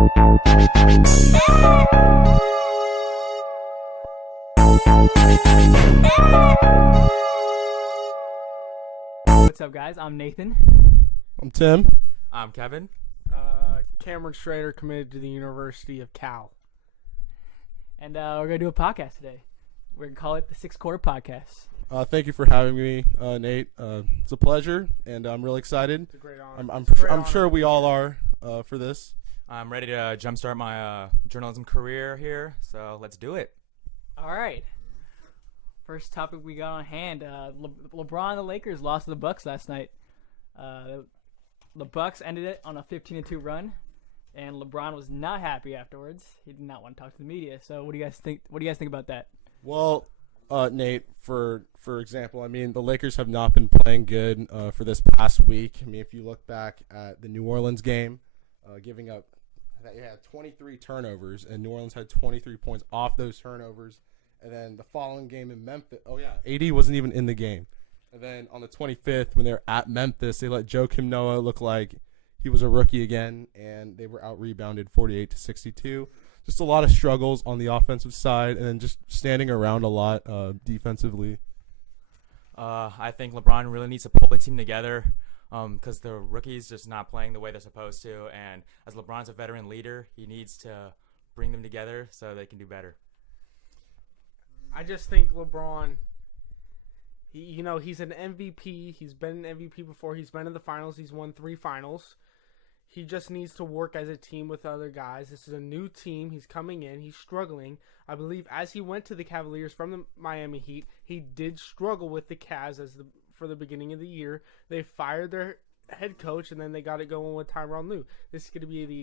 What's up, guys? I'm Nathan. I'm Tim. I'm Kevin. Cameron Schrader, committed to the University of Cal. And we're going to do a podcast today. We're going to call it the 6 Quarter Podcast. Thank you for having me, Nate. It's a pleasure, and I'm really excited. It's a great honor. I'm sure we all are for this. I'm ready to jumpstart my journalism career here, so let's do it. All right. First topic we got on hand. LeBron and the Lakers lost to the Bucks last night. The Bucks ended it on a 15-2 run, and LeBron was not happy afterwards. He did not want to talk to the media. So what do you guys think? What do you guys think about that? Well, Nate, for example, I mean, the Lakers have not been playing good for this past week. I mean, if you look back at the New Orleans game, giving up, they had 23 turnovers, and New Orleans had 23 points off those turnovers. And then the following game in Memphis, AD wasn't even in the game. And then on the 25th, when they're at Memphis, they let Joakim Noah look like he was a rookie again, and they were out-rebounded 48-62. Just a lot of struggles on the offensive side, and then just standing around a lot defensively. I think LeBron really needs to pull the team together because the rookies just not playing the way they're supposed to. And as LeBron's a veteran leader, he needs to bring them together so they can do better. I just think LeBron, he's an MVP. He's been an MVP before. He's been in the finals. He's won 3 finals. He just needs to work as a team with other guys. This is a new team. He's coming in. He's struggling. I believe as he went to the Cavaliers from the Miami Heat, he did struggle with the Cavs for the beginning of the year. They fired their head coach, and then they got it going with Tyronn Lue. This is going to be the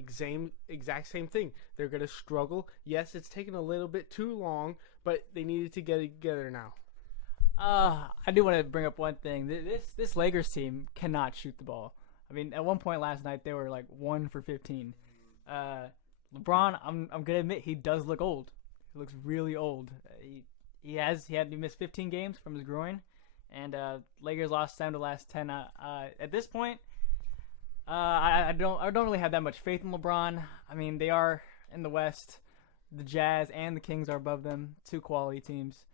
exact same thing. They're going to struggle. Yes, it's taken a little bit too long, but they needed to get it together now. I do want to bring up one thing. This Lakers team cannot shoot the ball. I mean, at one point last night, they were like 1 for 15. LeBron, I'm gonna admit, he does look old. He looks really old. He missed 15 games from his groin, and Lakers lost 7 to the last 10. At this point, I don't really have that much faith in LeBron. I mean, they are in the West. The Jazz and the Kings are above them, 2 quality teams.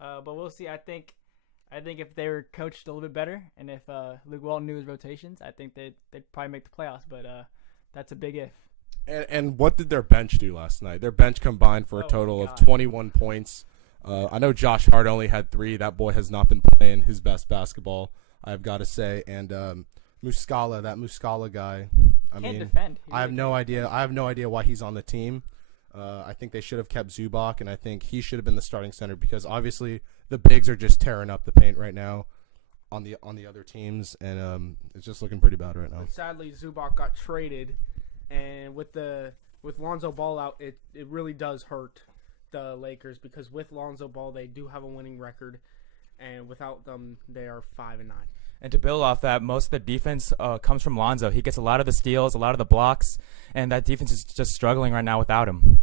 But we'll see. I think if they were coached a little bit better, and if Luke Walton knew his rotations, I think they'd probably make the playoffs. But that's a big if. And what did their bench do last night? Their bench combined for a total of 21 points. I know Josh Hart only had 3. That boy has not been playing his best basketball, I've got to say. And Muscala guy, Can't defend. I have no idea. I have no idea why he's on the team. I think they should have kept Zubac, and I think he should have been the starting center because obviously the bigs are just tearing up the paint right now on the other teams, and it's just looking pretty bad right now. But sadly, Zubac got traded, and with Lonzo Ball out, it really does hurt the Lakers because with Lonzo Ball, they do have a winning record, and without them, they are 5-9. And to build off that, most of the defense comes from Lonzo. He gets a lot of the steals, a lot of the blocks, and that defense is just struggling right now without him.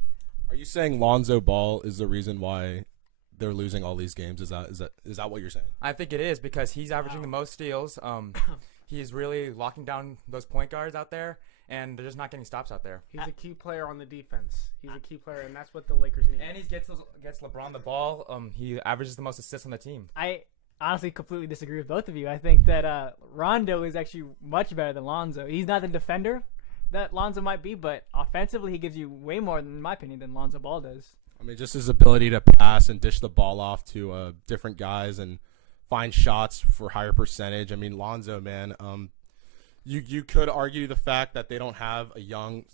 Are you saying Lonzo Ball is the reason why they're losing all these games? Is that what you're saying? I think it is because he's averaging the most steals. He's really locking down those point guards out there, and they're just not getting stops out there. He's a key player on the defense. He's a key player, and that's what the Lakers need. And he gets LeBron the ball. He averages the most assists on the team. I honestly completely disagree with both of you. I think that Rondo is actually much better than Lonzo. He's not the defender that Lonzo might be, but offensively he gives you way more, in my opinion, than Lonzo Ball does. I mean, just his ability to pass and dish the ball off to different guys and find shots for higher percentage. I mean, Lonzo, man, you could argue the fact that they don't have a young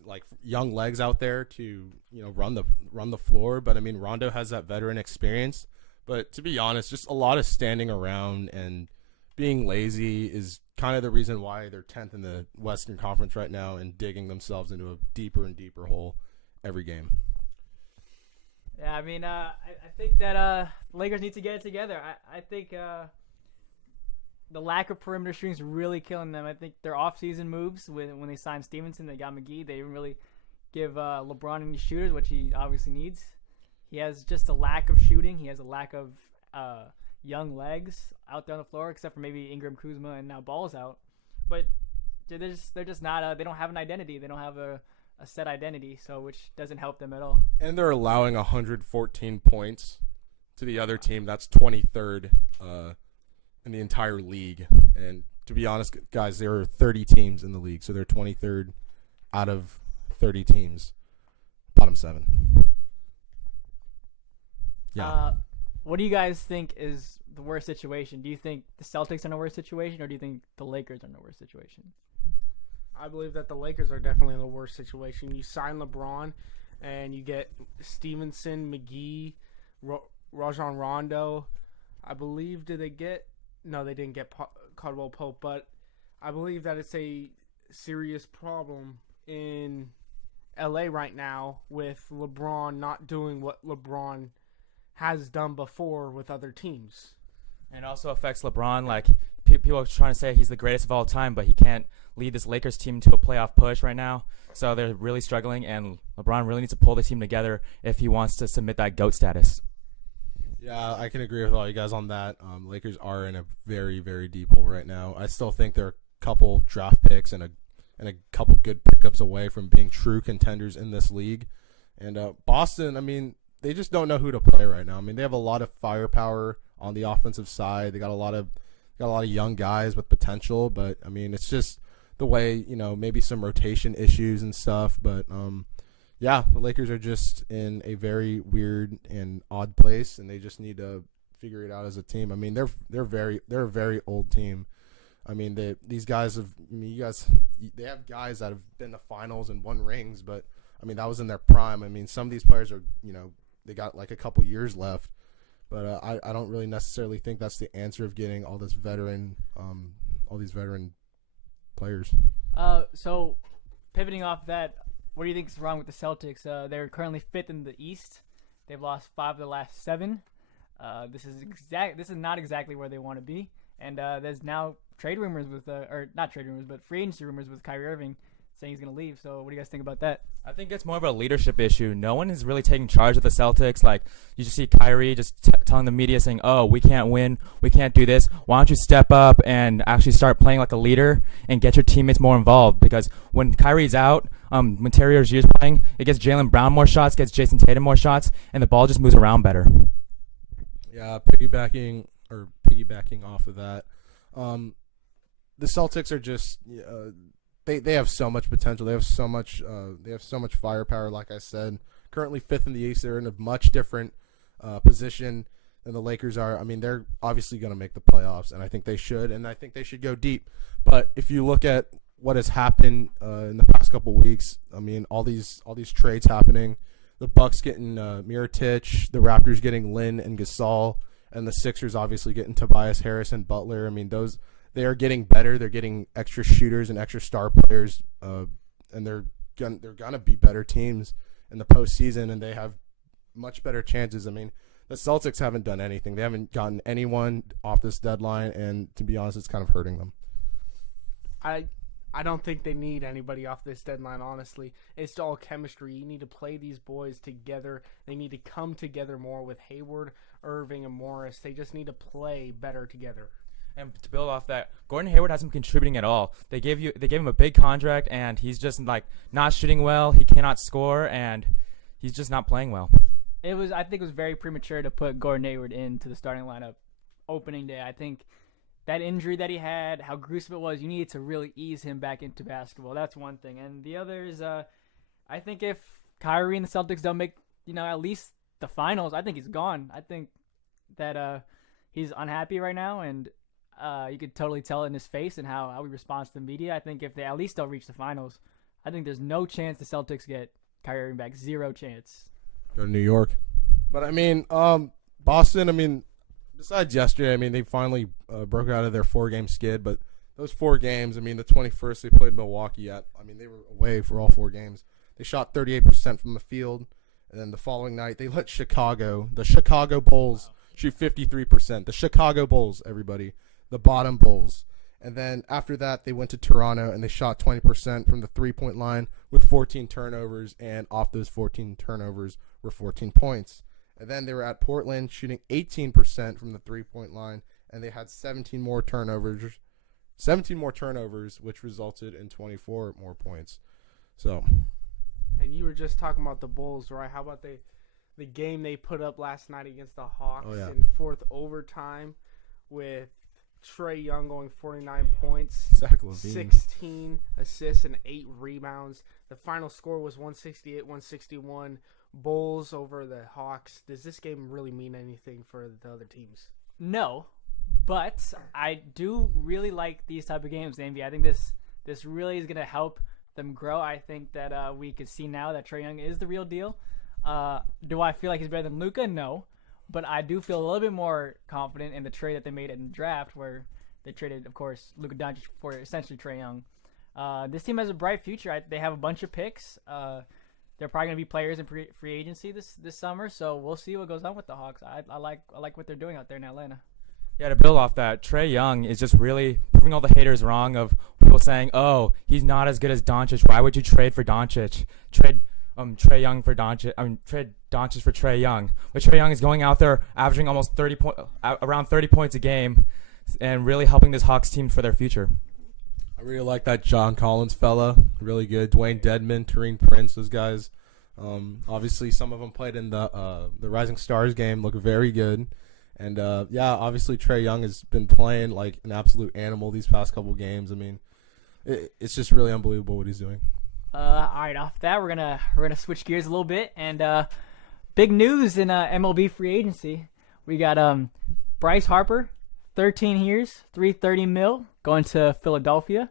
legs out there to run the floor, but I mean, Rondo has that veteran experience. But to be honest, just a lot of standing around and being lazy is kind of the reason why they're 10th in the Western Conference right now and digging themselves into a deeper and deeper hole every game. Yeah, I mean, I think that Lakers need to get it together. I think the lack of perimeter shooting is really killing them. I think their off-season moves, when they signed Stevenson, they got McGee, they didn't really give LeBron any shooters, which he obviously needs. He has just a lack of shooting. He has a lack of young legs out there on the floor, except for maybe Ingram, Kuzma, and now Ball's out. But they're just not. They don't have an identity. They don't have a a set identity, so which doesn't help them at all. And they're allowing 114 points to the other team. That's 23rd in the entire league. And to be honest, guys, there are 30 teams in the league, so they're 23rd out of 30 teams. Bottom 7. Yeah. What do you guys think is the worst situation? Do you think the Celtics are in a worse situation, or do you think the Lakers are in a worse situation? I believe that the Lakers are definitely in the worst situation. You sign LeBron, and you get Stevenson, McGee, Rajon Rondo. I believe, did they get? No, they didn't get Caldwell Pope, but I believe that it's a serious problem in LA right now with LeBron not doing what LeBron has done before with other teams. And it also affects LeBron. Like, people are trying to say he's the greatest of all time, but he can't lead this Lakers team to a playoff push right now. So they're really struggling, and LeBron really needs to pull the team together if he wants to submit that GOAT status. Yeah, I can agree with all you guys on that. Lakers are in a very, very deep hole right now. I still think they're a couple draft picks and a couple good pickups away from being true contenders in this league. And Boston, I mean, they just don't know who to play right now. I mean, they have a lot of firepower on the offensive side. They got a lot of young guys with potential, but I mean, it's just the way, maybe some rotation issues and stuff. But yeah, the Lakers are just in a very weird and odd place, and they just need to figure it out as a team. I mean, they're a very old team. I mean, they have guys that have been to finals and won rings, but I mean, that was in their prime. I mean, some of these players are, they got like a couple years left, but I don't really necessarily think that's the answer of getting all these veteran players. So pivoting off that, what do you think is wrong with the Celtics? They're currently 5th in the East. They've lost 5 of the last 7. This is not exactly where they want to be. And there's now trade rumors or not trade rumors, but free agency rumors with Kyrie Irving saying he's going to leave. So what do you guys think about that? I think it's more of a leadership issue. No one is really taking charge of the Celtics. Like, you just see Kyrie just telling the media saying, oh, we can't win, we can't do this. Why don't you step up and actually start playing like a leader and get your teammates more involved? Because when Kyrie's out, when Terry Rozier's playing, it gets Jaylen Brown more shots, gets Jason Tatum more shots, and the ball just moves around better. Yeah, piggybacking off of that, the Celtics are just they have so much potential. They have so much firepower. Like I said, currently 5th in the East. They're in a much different position than the Lakers are. I mean, they're obviously going to make the playoffs, and I think they should. And I think they should go deep. But if you look at what has happened in the past couple weeks, I mean, all these trades happening. The Bucks getting Mirotic, the Raptors getting Lin and Gasol, and the Sixers obviously getting Tobias Harris and Butler. I mean, they are getting better. They're getting extra shooters and extra star players, and they're gonna be better teams in the postseason, and they have much better chances. I mean, the Celtics haven't done anything. They haven't gotten anyone off this deadline, and to be honest, it's kind of hurting them. I don't think they need anybody off this deadline, honestly. It's all chemistry. You need to play these boys together. They need to come together more with Hayward, Irving, and Morris. They just need to play better together. And to build off that, Gordon Hayward hasn't been contributing at all. They gave him a big contract, and he's just like not shooting well. He cannot score, and he's just not playing well. I think it was very premature to put Gordon Hayward into the starting lineup opening day. I think that injury that he had, how gruesome it was, you needed to really ease him back into basketball. That's one thing. And the other is, I think if Kyrie and the Celtics don't make, at least the finals, I think he's gone. I think that he's unhappy right now, and you could totally tell it in his face and how he responds to the media. I think if they at least don't reach the finals, I think there's no chance the Celtics get Kyrie Irving back. Zero chance. Go to New York. But, I mean, Boston, I mean, besides yesterday, I mean, they finally broke out of their 4-game skid. But those 4 games, I mean, the 21st they played Milwaukee at, I mean, they were away for all 4 games. They shot 38% from the field. And then the following night, they let the Chicago Bulls, shoot 53%. The Chicago Bulls, everybody. The bottom Bulls. And then after that, they went to Toronto, and they shot 20% from the three-point line with 14 turnovers. And off those 14 turnovers were 14 points. And then they were at Portland shooting 18% from the three-point line, and they had 17 more turnovers, which resulted in 24 more points. So And you were just talking about the Bulls, right? How about the game they put up last night against the Hawks in fourth overtime with Trae Young going 49 points, Zach LaVine. 16 assists, and 8 rebounds. The final score was 168-161. Bulls over the Hawks. Does this game really mean anything for the other teams? No, but I do really like these type of games, Andy. I think this really is going to help them grow. I think that we could see now that Trae Young is the real deal. Do I feel like he's better than Luka? No. But I do feel a little bit more confident in the trade that they made in the draft where they traded, of course, Luka Doncic for essentially Trae Young. This team has a bright future. They have a bunch of picks. They're probably going to be players in free agency this summer, so we'll see what goes on with the Hawks. I like what they're doing out there in Atlanta. Yeah, to build off that, Trae Young is just really proving all the haters wrong of people saying, "Oh, he's not as good as Doncic. Why would you trade for Doncic? Trade Trae Young for Doncic. Trade Doncic for Trae Young." But Trae Young is going out there averaging almost around 30 points a game, and really helping this Hawks team for their future. I really like that John Collins fella. Really good. Dwayne Dedman, Taurean Prince, those guys. Obviously, some of them played in the Rising Stars game. Look very good. And, obviously Trae Young has been playing like an absolute animal these past couple games. I mean, it's just really unbelievable what he's doing. All right, off that, we're gonna switch gears a little bit. And big news in MLB free agency. We got Bryce Harper, 13 years, $330 million, going to Philadelphia.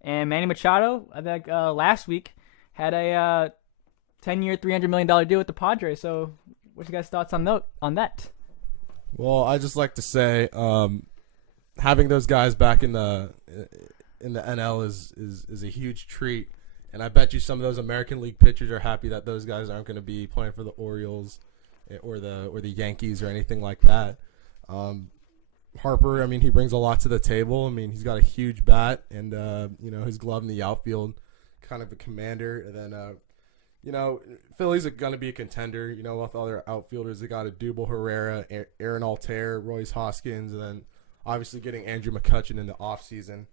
And Manny Machado, I think last week, had a 10-year, $300 million deal with the Padres. So what's your guys' thoughts on that? Well, I just like to say having those guys back in the NL is a huge treat. And I bet you some of those American League pitchers are happy that those guys aren't going to be playing for the Orioles or the Yankees or anything like that. Harper, I mean, he brings a lot to the table. I mean, he's got a huge bat and, his glove in the outfield, kind of a commander. And then, Phillies are going to be a contender, with all their outfielders. They got a Dubal Herrera, Aaron Altair, Royce Hoskins, and then obviously getting Andrew McCutchen in the offseason.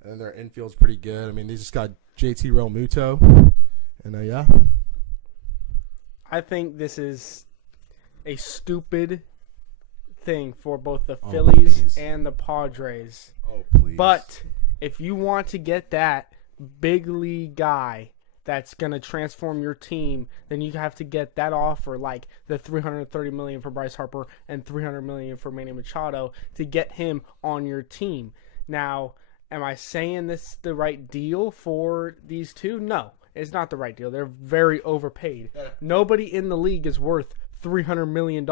And then their infield's pretty good. I mean, they just got JT Realmuto. And, I think this is a stupid thing for both the Phillies and the Padres. Oh, please. But if you want to get that big league guy that's going to transform your team, then you have to get that offer, like the $330 million for Bryce Harper and $300 million for Manny Machado, to get him on your team. Now, am I saying this is the right deal for these two? No, it's not the right deal. They're very overpaid. Nobody in the league is worth $300 million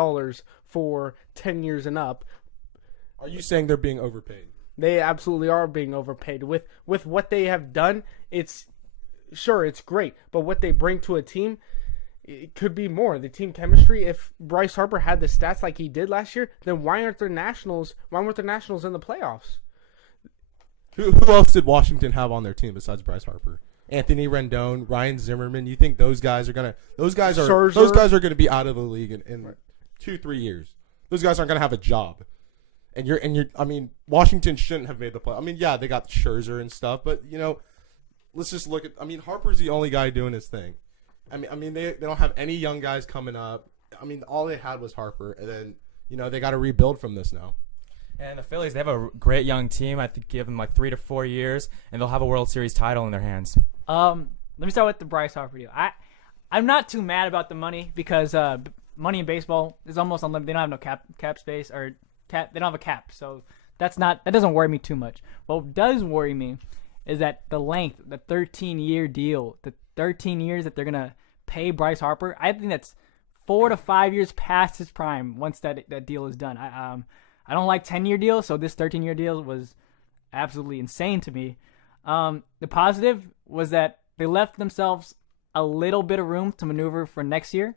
for 10 years and up. Are you saying they're being overpaid? They absolutely are being overpaid. With what they have done, it's great, but what they bring to a team, it could be more. The team chemistry, if Bryce Harper had the stats like he did last year, then why weren't the Nationals in the playoffs? Who else did Washington have on their team besides Bryce Harper? Anthony Rendon, Ryan Zimmerman. You think those guys are gonna be out of the league in 2-3 years? Those guys aren't gonna have a job. And I mean, Washington shouldn't have made the play. I mean, yeah, they got Scherzer and stuff, but let's just look at. I mean, Harper's the only guy doing his thing. I mean, they don't have any young guys coming up. I mean, all they had was Harper, and then they got to rebuild from this now. And the Phillies, they have a great young team. I think give them like 3 to 4 years, and they'll have a World Series title in their hands. Let me start with the Bryce Harper deal. I'm not too mad about the money because money in baseball is almost unlimited. They don't have no cap space or cap. They don't have a cap, so that doesn't worry me too much. What does worry me is that the length, the 13-year deal, the 13 years that they're gonna pay Bryce Harper. I think that's 4 to 5 years past his prime once that deal is done. I don't like 10-year deals, so this 13-year deal was absolutely insane to me. The positive was that they left themselves a little bit of room to maneuver for next year.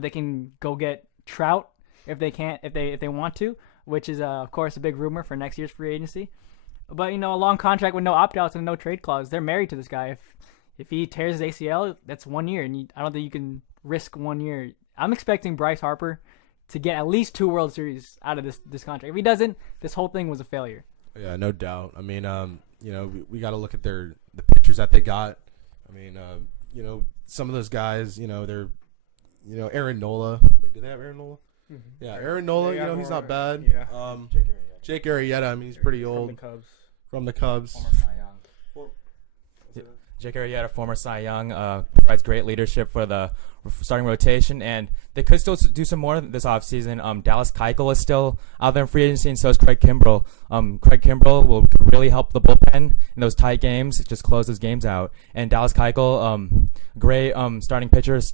They can go get Trout if they want to, which is of course a big rumor for next year's free agency. But a long contract with no opt-outs and no trade clause. They're married to this guy. If he tears his ACL, that's 1 year, and I don't think you can risk 1 year. I'm expecting Bryce Harper to get at least 2 World Series out of this contract. If he doesn't, this whole thing was a failure. Yeah, no doubt. I mean, we got to look at the pitchers that they got. I mean, some of those guys, they're, Aaron Nola. Wait, did they have Aaron Nola? Mm-hmm. Yeah, Aaron Nola, he's not bad. Yeah. Jake Arrieta, I mean, he's pretty old. From the Cubs. Former Cy Young. Jake Arrieta, former Cy Young, provides great leadership for the starting rotation, and they could still do some more this offseason. Dallas Keuchel is still out there in free agency, and so is Craig Kimbrell. Craig Kimbrell could really help the bullpen in those tight games, just close those games out. And Dallas Keuchel, great starting pitchers.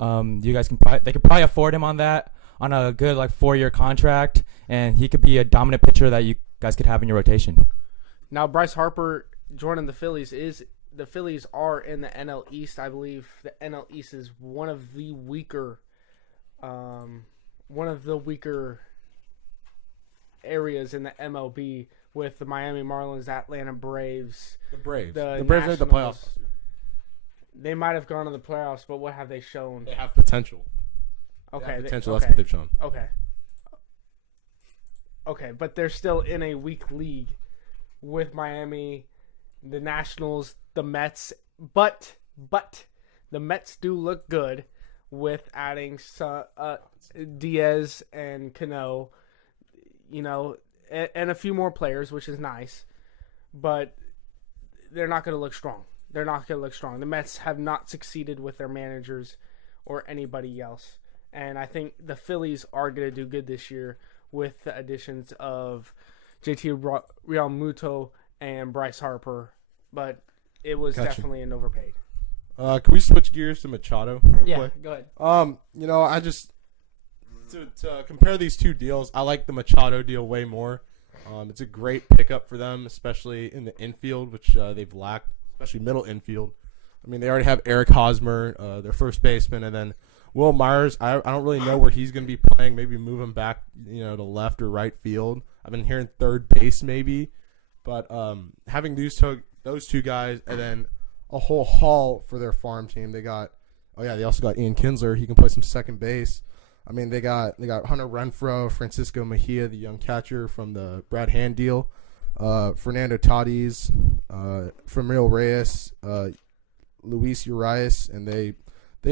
You guys they could probably afford him on a good 4-year contract, and he could be a dominant pitcher that you guys could have in your rotation. Now Bryce Harper joining the Phillies the Phillies are in the NL East. I believe the NL East is one of the weaker areas in the MLB, with the Miami Marlins, Atlanta Braves. The Braves the made the playoffs. They might have gone to the playoffs, but what have they shown? They have potential. Okay, That's what they've shown. Okay, but they're still in a weak league with Miami, the Nationals, the Mets. But the Mets do look good with adding Diaz and Cano, and a few more players, which is nice. But they're not going to look strong. The Mets have not succeeded with their managers or anybody else. And I think the Phillies are going to do good this year with the additions of JT Realmuto and Bryce Harper. But it was definitely an overpaid. Can we switch gears to Machado real quick? Go ahead. I just to compare these two deals, I like the Machado deal way more. It's a great pickup for them, especially in the infield, which they've lacked, especially middle infield. I mean, they already have Eric Hosmer, their first baseman, and then Will Myers. I don't really know where he's going to be playing. Maybe move him back, to left or right field. I've been hearing third base maybe, but having those two guys, and then a whole haul for their farm team. They also got Ian Kinsler. He can play some second base. I mean, they got Hunter Renfroe, Francisco Mejia, the young catcher from the Brad Hand deal, Fernando Tatis, Franmil Reyes, Luis Urias, and they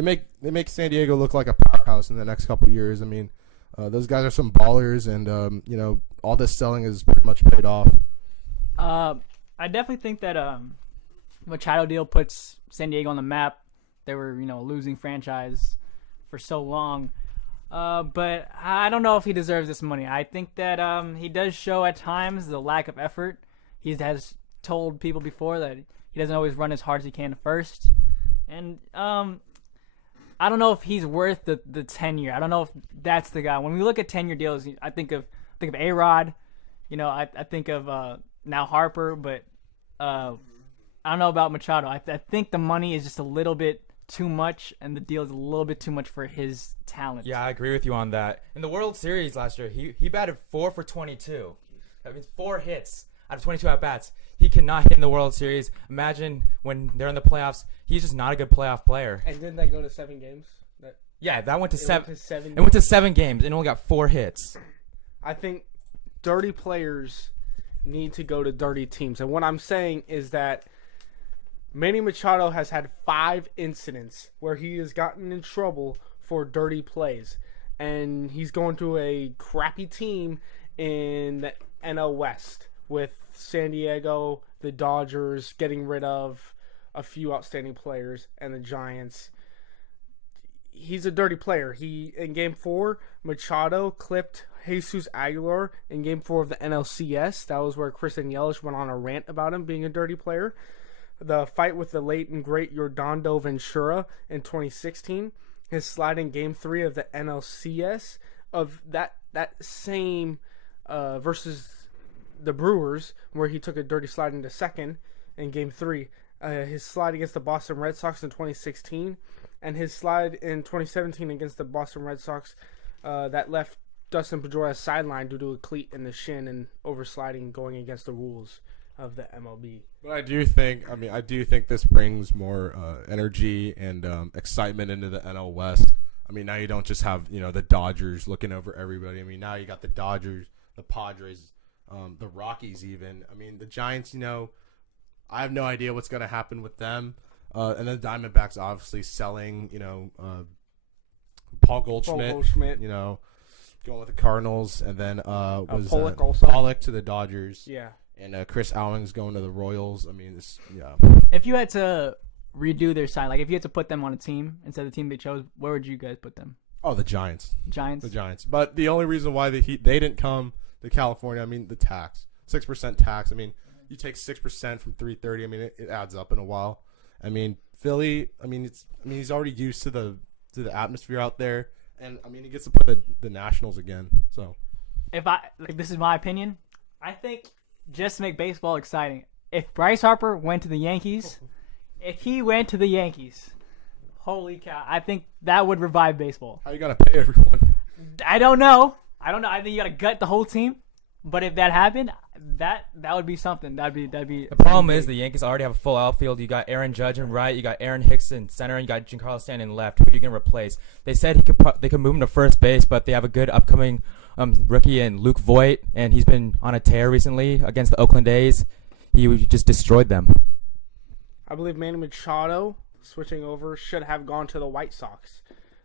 make San Diego look like a powerhouse in the next couple of years. I mean, those guys are some ballers, and all this selling is pretty much paid off. I definitely think that Machado deal puts San Diego on the map. They were a losing franchise for so long. But I don't know if he deserves this money. I think that he does show at times the lack of effort. He has told people before that he doesn't always run as hard as he can first. And I don't know if he's worth the 10-year. I don't know if that's the guy. When we look at 10-year deals, I think of A-Rod. I think of now Harper, but I don't know about Machado. I think the money is just a little bit too much, and the deal is a little bit too much for his talent. Yeah, I agree with you on that. In the World Series last year, he batted 4 for 22. That means 4 hits out of 22 at-bats. He cannot hit in the World Series. Imagine when they're in the playoffs. He's just not a good playoff player. And didn't that go to 7 games? That went to 7. It went to 7 games and only got 4 hits. I think dirty players need to go to dirty teams. And what I'm saying is that Manny Machado has had 5 incidents where he has gotten in trouble for dirty plays. And he's going to a crappy team in the NL West with San Diego, the Dodgers getting rid of a few outstanding players, and the Giants. He's a dirty player. In Game 4, Machado clipped Jesus Aguilar in Game 4 of the NLCS. That was where Kristen Yelich went on a rant about him being a dirty player. The fight with the late and great Yordondo Ventura in 2016. His slide in Game 3 of the NLCS of that same versus the Brewers, where he took a dirty slide into second in Game 3. His slide against the Boston Red Sox in 2016, and his slide in 2017 against the Boston Red Sox that left Dustin Pedroia sidelined due to a cleat in the shin and oversliding going against the rules of the MLB. But I do think this brings more energy and excitement into the NL West. I mean, now you don't just have the Dodgers looking over everybody. I mean, now you got the Dodgers, the Padres, the Rockies even. I mean, the Giants, I have no idea what's going to happen with them. And then Diamondbacks obviously selling, Paul Goldschmidt, going with the Cardinals, and then was Pollock also. Pollock to the Dodgers. Yeah. And Chris Owings going to the Royals. I mean, If you had to redo their sign, like if you had to put them on a team instead of the team they chose, where would you guys put them? Oh, the Giants. Giants. The Giants. But the only reason why they didn't come to California, I mean, the tax, 6% tax. I mean, you take 6% from 330. I mean, it adds up in a while. I mean, Philly. I mean, he's already used to the atmosphere out there, and I mean, he gets to play the Nationals again. So, this is my opinion, I think just to make baseball exciting, if Bryce Harper went to the Yankees, holy cow, I think that would revive baseball. how you gonna pay everyone? I don't know. I think you gotta gut the whole team. But if that happened, that would be something. That'd be. The problem is the Yankees already have a full outfield. You got Aaron Judge in right, you got Aaron Hicks in center, and you got Giancarlo Stanton in left. Who are you gonna replace? They said they could move him to first base, but they have a good upcoming rookie in Luke Voigt, and he's been on a tear recently against the Oakland A's. He just destroyed them. I believe Manny Machado, switching over, should have gone to the White Sox.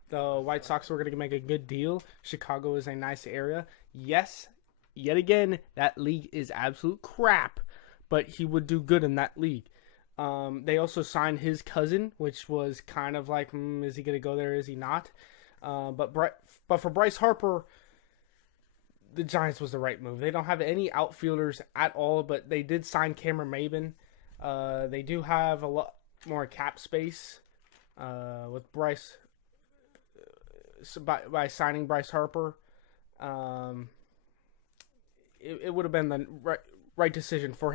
The White Sox were going to make a good deal. Chicago is a nice area. Yes, yet again, that league is absolute crap, but he would do good in that league. They also signed his cousin, which was kind of like, is he going to go there? Is he not? But for Bryce Harper, the Giants was the right move. They don't have any outfielders at all, but they did sign Cameron Maybin. They do have a lot more cap space with Bryce by signing Bryce Harper. It would have been the right decision for him.